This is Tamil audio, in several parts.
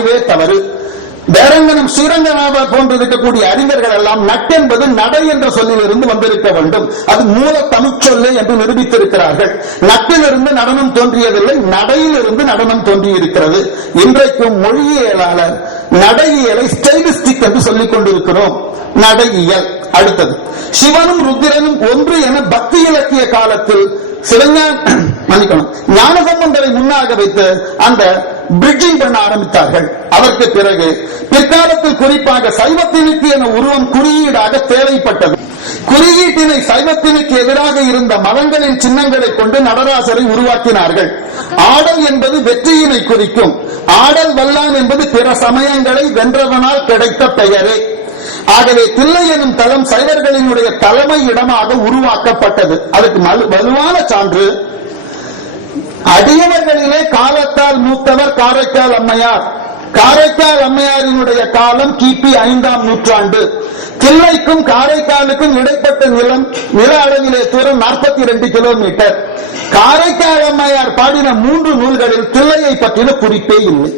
ஆய்வே தவறு. வேரங்கனம் ஸ்ரீரங்கநாதர் போன்று இருக்கக்கூடிய அறிஞர்கள் எல்லாம் நட் என்பது நடை என்ற சொல்லிலிருந்து வந்திருக்க வேண்டும். அது மூல தமிழ்ச்சொல்லே என்று நிரூபித்திருக்கிறார்கள். நட்டிலிருந்து நடனம் தோன்றியதில்லை நடையிலிருந்து நடனம் தோன்றியிருக்கிறது. இன்றைக்கும் மொழியியலாளர் நடையியலை ஸ்டைலிஸ்டிக் என்று சொல்லிக் கொண்டிருக்கிறோம். நடையியல். அடுத்தது சிவனும் ருத்திரனும் ஒன்று என பக்தி இலக்கிய காலத்தில் சிவஞான மன்னிக்கணும் ஞானசம்பந்தரை முன்னாக வைத்து அந்த பிரிட்ஜிங் பண்ண ஆரம்பித்தார்கள். அதற்கு பிறகு பிற்காலத்தில் குறிப்பாக சைவத்தினுக்கு என உருவம் குறியீடாக தேவைப்பட்டது. குறியீட்டினை சைவத்தினுக்கு எதிராக இருந்த மதங்களின் சின்னங்களை கொண்டு நடராசரை உருவாக்கினார்கள். ஆடல் என்பது வெற்றியினை குறிக்கும். ஆடல் வல்லான் என்பது பிற சமயங்களை வென்றவனால் கிடைத்த பெயரே. ஆகவே தில்லை எனும் தளம் சைவர்களினுடைய தலைமை இடமாக உருவாக்கப்பட்டது. அதுக்கு வலுவான சான்று அடியவர்களிலே காலத்தால் மூத்தவர் காரைக்கால் அம்மையார். காரைக்கால் அம்மையாரினுடைய காலம் கிபி ஐந்தாம் நூற்றாண்டு. தில்லைக்கும் காரைக்காலுக்கும் இடைப்பட்ட நிலம் நில அளவிலே தூரம் 42 கிலோமீட்டர். காரைக்கால் அம்மையார் பாடின மூன்று நூல்களில் தில்லையை பற்றின குறிப்பே இல்லை.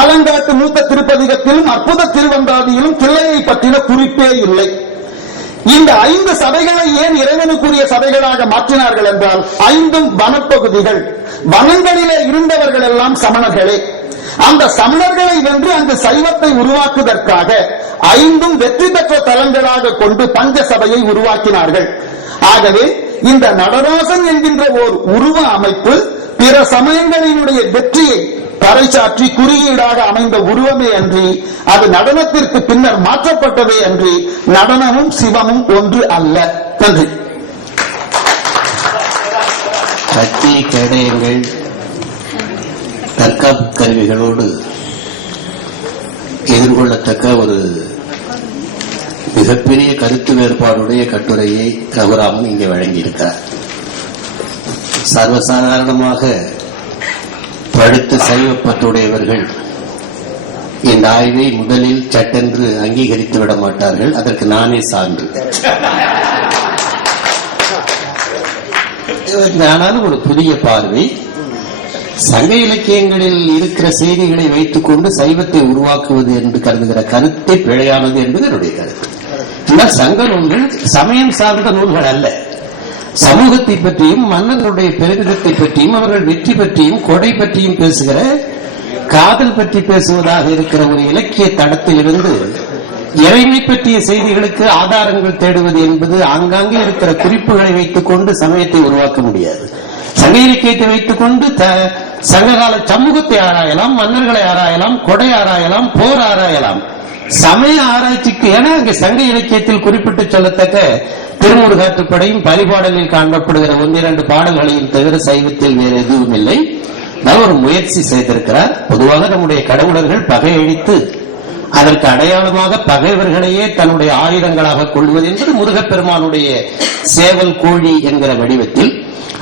ஆலங்காட்டு மூத்த திருப்பதிகத்திலும் அற்புத திருவந்தாதியிலும் தில்லையை பற்றின குறிப்பே இல்லை. இந்த ஐந்து சபைகளை ஏன் இறைவனுக்குரிய சபைகளாக மாற்றினார்கள் என்றால் ஐந்தும் வனப்பகுதிகள். வனங்களிலே இருந்தவர்கள் எல்லாம் சமணர்களே. அந்த சமணர்களை வென்று அந்த சைவத்தை உருவாக்குவதற்காக ஐந்தும் வெற்றி பெற்ற தலங்களாக கொண்டு பஞ்ச சபையை உருவாக்கினார்கள். ஆகவே இந்த நடராசன் என்கின்ற ஓர் உருவ அமைப்பு பிற சமயங்களினுடைய வெற்றியை பறைச்சாற்றி குறியீடாக அமைந்த உருவமே அன்றி அது நடனத்திற்கு பின்னர் மாற்றப்பட்டதே அன்றி நடனமும் சிவமும் ஒன்று அல்ல. நன்றி. கத்தி கேடயங்கள் தற்காப்பு கருவிகளோடு எதிர்கொள்ளத்தக்க ஒரு மிகப்பெரிய கருத்து வேறுபாடுடைய கட்டுரையை ரகுராமன் இங்கே வழங்கியிருக்கிறார். சர்வசாதாரணமாக படித்த சைவப்பத்துடையவர்கள் இந்த ஆய்வை முதலில் சட்டென்று அங்கீகரித்து விட மாட்டார்கள். அதற்கு நானே சான்று. ஆனாலும் ஒரு புதிய பார்வை. சங்க இலக்கியங்களில் இருக்கிற செய்திகளை வைத்துக்கொண்டு சைவத்தை உருவாக்குவது என்று கருதுகிற கருத்தை பிழையானது என்பது என்னுடைய கருத்து. ஆனால் சங்க நூல்கள் சமயம் சார்ந்த நூல்கள் அல்ல. சமூகத்தை பற்றியும் மன்னர்களுடைய பெருமிதத்தை பற்றியும் அவர்கள் வெற்றி பற்றியும் கொடை பற்றியும் பேசுகிற காதல் பற்றி பேசுவதாக இருக்கிற ஒரு இலக்கிய தடத்திலிருந்து இறைமை பற்றிய செய்திகளுக்கு ஆதாரங்கள் தேடுவது என்பது ஆங்காங்கே இருக்கிற குறிப்புகளை வைத்துக் கொண்டு சமயத்தை உருவாக்க முடியாது. சங்க இலக்கியத்தை வைத்துக் கொண்டு சங்ககால சமூகத்தை ஆராயலாம் மன்னர்களை ஆராயலாம் கொடை ஆராயலாம் போர் ஆராயலாம். சமய ஆராய்ச்சிக்கு ஏன்னா அங்கே சங்க இலக்கியத்தில் குறிப்பிட்டு சொல்லத்தக்க திருமுருகாற்றுப்படையும் பரிபாடலில் காணப்படுகிற ஒன்றிரண்டு பாடல்களையும் தவிர சைவத்தில் வேறு எதுவும் இல்லை. நான் ஒரு முயற்சி செய்திருக்கிறார். பொதுவாக நம்முடைய கடவுளர்கள் பகையழித்து அதற்கு அடையாளமாக பகைவர்களையே தன்னுடைய ஆயுதங்களாக கொள்வது என்பது முருகப்பெருமானுடைய சேவல் கோழி என்கிற வடிவத்தில்.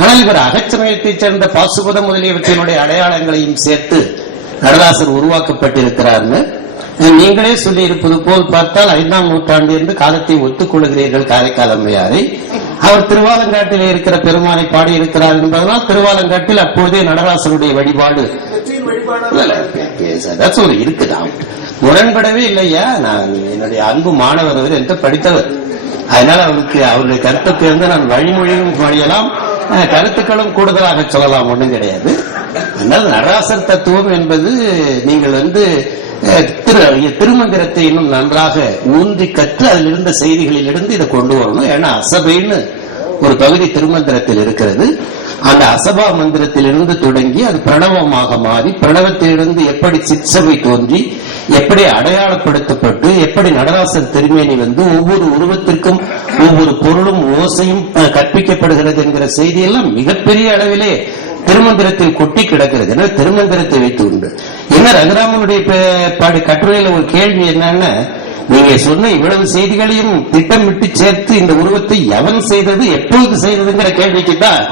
ஆனால் இவர் அகச்சமயத்தைச் சேர்ந்த பாசுபதம் முதலியவற்றினுடைய அடையாளங்களையும் சேர்த்து நடராசர் உருவாக்கப்பட்டிருக்கிறார்னு நீங்களே சொல்லி இருப்பது போல் பார்த்தால் ஐந்தாம் நூற்றாண்டு இருந்து காலத்தை ஒத்துக்கொள்கிறீர்கள் காரைக்கால் அம்மையாரை அவர் திருவாலங்காட்டிலே இருக்கிற பெருமானை பாடியிருக்கிறார் என்பதனால் திருவாலங்காட்டில் அப்போதே நடராசருடைய வழிபாடு. ஒரு இருக்குதான் முரண்படவே இல்லையா? நான் என்னுடைய அன்பு மாணவர் அவர் படித்தவர். அதனால அவருக்கு அவருடைய கருத்துக்கு வந்து நான் வழிமொழியும் வழியலாம் கருத்துக்களும் கூடுதலாக சொல்லலாம் ஒன்றும் கிடையாது. அதனால நராசர் தத்துவம் என்பது நீங்கள் வந்து திரு திருமந்திரத்தை இன்னும் நன்றாக ஊன்றி கற்று அதில் இருந்த செய்திகளிலிருந்து இதை கொண்டு வரணும். ஏன்னா அசபைன்னு ஒரு பகுதி திருமந்திரத்தில் இருக்கிறது. அந்த அசபா மந்திரத்திலிருந்து தொடங்கி அது பிரணவமாக மாறி பிரணவத்திலிருந்து எப்படி சிற்சபை தோன்றி எப்படி அடையாளப்படுத்தப்பட்டு எப்படி நடராசர் திருமேனி வந்து ஒவ்வொரு உருவத்திற்கும் ஒவ்வொரு பொருளும் ஓசையும் அஹ், கற்பிக்கப்படுகிறது என்கிற செய்தியெல்லாம் மிகப்பெரிய அளவிலே திருமந்திரத்தில் கொட்டி கிடக்கிறது. எனவே திருமந்திரத்தை வைத்து உண்டு? என்ன ரகுராமனுடைய பாடு கட்டுரையில ஒரு கேள்வி என்னன்னா நீங்க சொன்ன இவ்வளவு செய்திகளையும் திட்டமிட்டு சேர்த்து இந்த உருவத்தை எவன் செய்தது எப்பொழுது செய்ததுங்கிற கேள்விக்கு தான்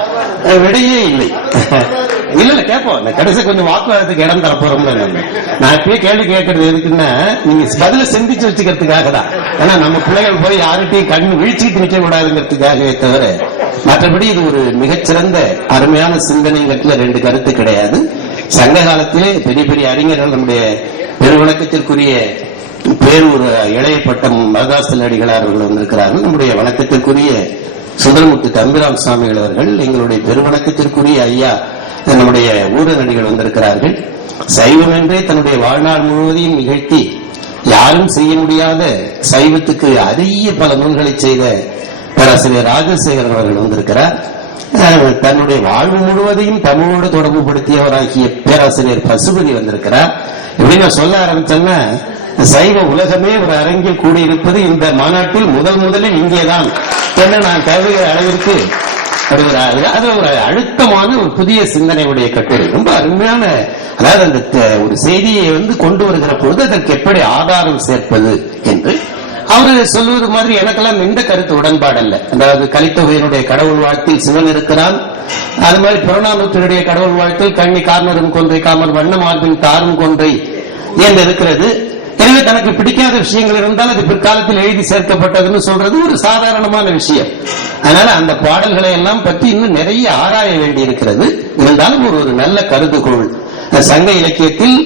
விடையே இல்லை. இல்ல இல்ல கேட்போம். இந்த கடைசி கொஞ்சம் வாக்குவாதத்துக்கு இடம் தர போறோம்ல நம்ம. நான் இப்பயே கேள்வி கேட்கறது எதுக்குன்னா நீங்க பதில சிந்திச்சு வச்சுக்கிறதுக்காக தான். ஏன்னா நம்ம பிள்ளைகள் போய் யார்கிட்டயும் கண்ணு வீழ்ச்சிட்டு நிக்க கூடாதுங்கிறதுக்காகவே தவிர மற்றபடி இது ஒரு மிகச்சிறந்த அருமையான சிந்தனைங்கிறதுல ரெண்டு கருத்து கிடையாது. சங்க காலத்திலே பெரிய பெரிய அறிஞர்கள் நம்முடைய பெருவணக்கத்திற்குரிய பேரூர் இளைய பட்டம் மரதாசல் அடிகளார் அவர்கள் வந்திருக்கிறார்கள். நம்முடைய வணக்கத்திற்குரிய சுந்தரமுத்து தம்பிராம் சுவாமிகள் அவர்கள் எங்களுடைய பெருவணக்கத்திற்குரிய ஐயா நம்முடைய ஊரநடிகள் வந்திருக்கிறார்கள். சைவம் என்றே தன்னுடைய வாழ்நாள் முழுவதையும் நிகழ்த்தி யாரும் செய்ய முடியாத சைவத்துக்கு அரிய பல நூல்களை செய்த பேராசிரியர் ராஜசேகரன் அவர்கள் வந்திருக்கிறார். தன்னுடைய வாழ்வு முழுவதையும் தமிழோடு தொடர்பு படுத்தியவராகிய பேராசிரியர் பசுபதி வந்திருக்கிறார். இப்படி நான் சொல்ல ஆரம்பிச்சேன்னா சைவ உலகமே ஒரு அரங்கில் கூடியிருப்பது இந்த மாநாட்டில் முதல் முதலில் இங்கேதான். என்ன நான் கருதுகிற அளவிற்கு அது ஒரு ஒரு அழுத்தமான ஒரு புதிய சிந்தனையுடைய கட்டுரை. ரொம்ப அருமையான அதாவது அந்த ஒரு செய்தியை வந்து கொண்டு வருகிற பொழுது அதற்கு எப்படி ஆதாரம் சேர்ப்பது என்று அவரு சொல்லுவது மாதிரி எனக்கெல்லாம் இந்த கருத்து உடன்பாடு அல்ல. அதாவது கலித்தொகையினுடைய கடவுள் வாழ்த்தில் சிவன் இருக்கிறான். அது மாதிரி புறநானூற்றினுடைய கடவுள் வாழ்த்தில் கண்ணி கார்னரும் கொன்றை காமர் வண்ண மார்பின் தாரும் கொன்றை என்று இருக்கிறது. எனவே தனக்கு பிடிக்காத விஷயங்கள் இருந்தால் அது பிற்காலத்தில் எழுதி சேர்க்கப்பட்டதுன்னு சொல்றது ஒரு சாதாரணமான விஷயம். அதனால அந்த பாடல்களை எல்லாம் பற்றி இன்னும் நிறைய ஆராய வேண்டி இருக்கிறது இருந்தாலும் ஒரு ஒரு நல்ல கருதுகோள். சங்க இலக்கியத்தில்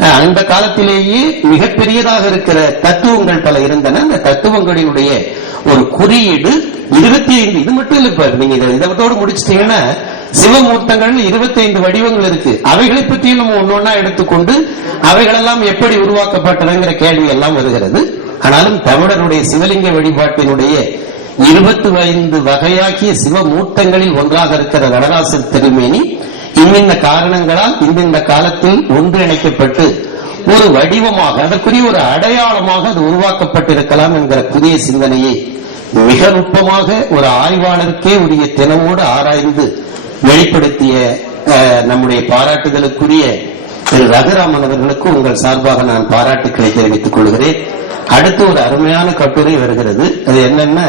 அந்த காலத்திலேயே மிகப்பெரியதாக இருக்கிற தத்துவங்கள் பல இருந்தன. அந்த தத்துவங்களினுடைய ஒரு குறியீடு இருபத்தி ஐந்து இது மட்டும் இல்ல இப்ப நீங்க இதை இதோடு முடிச்சிட்டீங்கன்னா சிவமூர்த்தங்கள் இருபத்தி ஐந்து வடிவங்கள் இருக்கு. அவைகளை பற்றியும் நம்ம ஒன்னொன்னா எடுத்துக்கொண்டு அவைகளெல்லாம் எப்படி உருவாக்கப்பட்டதுங்கிற கேள்வி எல்லாம் வருகிறது. ஆனாலும் தமிழருடைய சிவலிங்க வழிபாட்டினுடைய இருபத்தி ஐந்து வகையாகிய சிவமூர்த்தங்களில் ஒன்றாக இருக்கிற நடராசர் திருமேனி இன்னின்ன காரணங்களால் இந்த காலத்தில் ஒன்றிணைக்கப்பட்டு ஒரு வடிவமாக அதற்குரிய ஒரு அடையாளமாக அது உருவாக்கப்பட்டிருக்கலாம் என்கிற புதிய சிந்தனையை மிக நுட்பமாக ஒரு ஆய்வாளருக்கே உரிய தினமோடு ஆராய்ந்து வெளிப்படுத்திய அஹ், நம்முடைய பாராட்டுதலுக்குரிய திரு ரகுராமன் அவர்களுக்கு உங்கள் சார்பாக நான் பாராட்டுக்களை தெரிவித்துக் கொள்கிறேன். அடுத்து ஒரு அருமையான கட்டுரை வருகிறது. அது என்னன்னா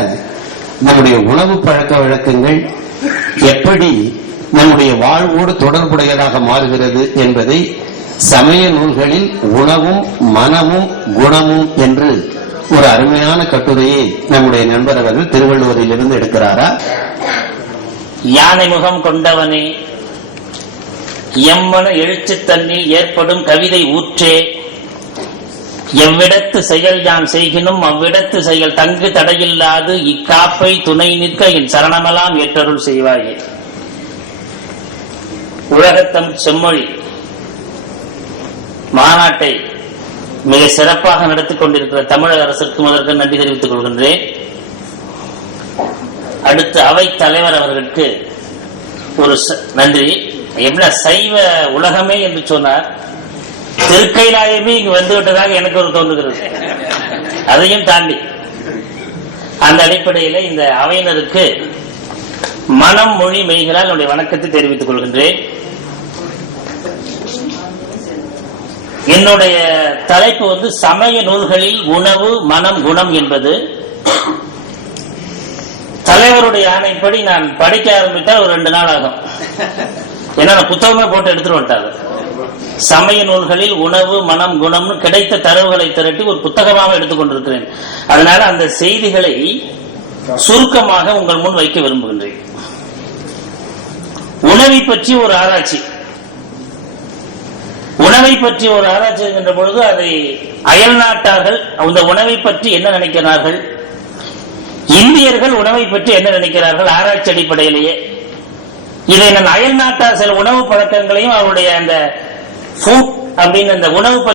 நம்முடைய உணவு பழக்க வழக்கங்கள் எப்படி நம்முடைய வாழ்வோடு தொடர்புடையதாக மாறுகிறது என்பதை சமய நூல்களில் உணவும் மனமும் குணமும் என்று ஒரு அருமையான கட்டுரையை நம்முடைய நண்பர் அவர்கள் திருவள்ளுவரில் இருந்து எடுக்கிறாரா? யானை முகம் கொண்டவனே எம்மன எழுச்சி தன்னில் ஏற்படும் கவிதை ஊற்றே. எவ்விடத்து செயல் யான் செய்கினும் அவ்விடத்து செயல் தங்கு தடையில்லாது இக்காப்பை துணை நிற்க என் சரணமெல்லாம் ஏற்றருள் செய்வாயே. உலகத்தம் செம்மொழி. மாநாட்டை மிக சிறப்பாக நடத்திக் கொண்டிருக்கிற தமிழக அரசுக்கு முதற்கு நன்றி தெரிவித்துக் கொள்கின்றேன். அடுத்து அவை தலைவர் அவர்களுக்கு ஒரு ச- நன்றி. என்ன சைவ உலகமே என்று சொன்னார். திருக்கைலாயமே இங்கு வந்து விட்டதாக எனக்கு ஒரு தோன்றுகிறது. அதையும் தாண்டி அந்த அடிப்படையில் இந்த அவையினருக்கு மனம் மொழி மெய்களால் என்னுடைய வணக்கத்தை தெரிவித்துக் கொள்கின்றேன். என்னுடைய தலைப்பு வந்து சமய நூல்களில் உணவு மனம் குணம் என்பது. தலைவருடைய ஆணைப்படி நான் படிக்க ஆரம்பித்தால் ஒரு ரெண்டு நாள் ஆகும். ஏன்னா நான் புத்தகமே போட்டு எடுத்துட்டு வந்துட்டாங்க. சமய நூல்களில் உணவு மனம் குணம்னு கிடைத்த தரவுகளை திரட்டி ஒரு புத்தகமாக எடுத்துக்கொண்டிருக்கிறேன் அதனால அந்த செய்திகளை சுருக்கமாக உங்கள் முன் வைக்க விரும்புகின்றேன். உணவை பற்றி ஒரு ஆராய்ச்சி. உணவை பற்றி ஒரு ஆராய்ச்சி என்ற பொழுது அதை அயல் நாட்டார்கள் அந்த உணவை பற்றி என்ன நினைக்கிறார்கள்? இந்தியர்கள் உணவை பற்றி என்ன நினைக்கிறார்கள்? ஆராய்ச்சி அடிப்படையிலேயே. இதை நான் அயல் நாட்டார் சில உணவு பழக்கங்களையும் அவருடைய அந்த ஃபுட் அப்படின்னு அந்த உணவு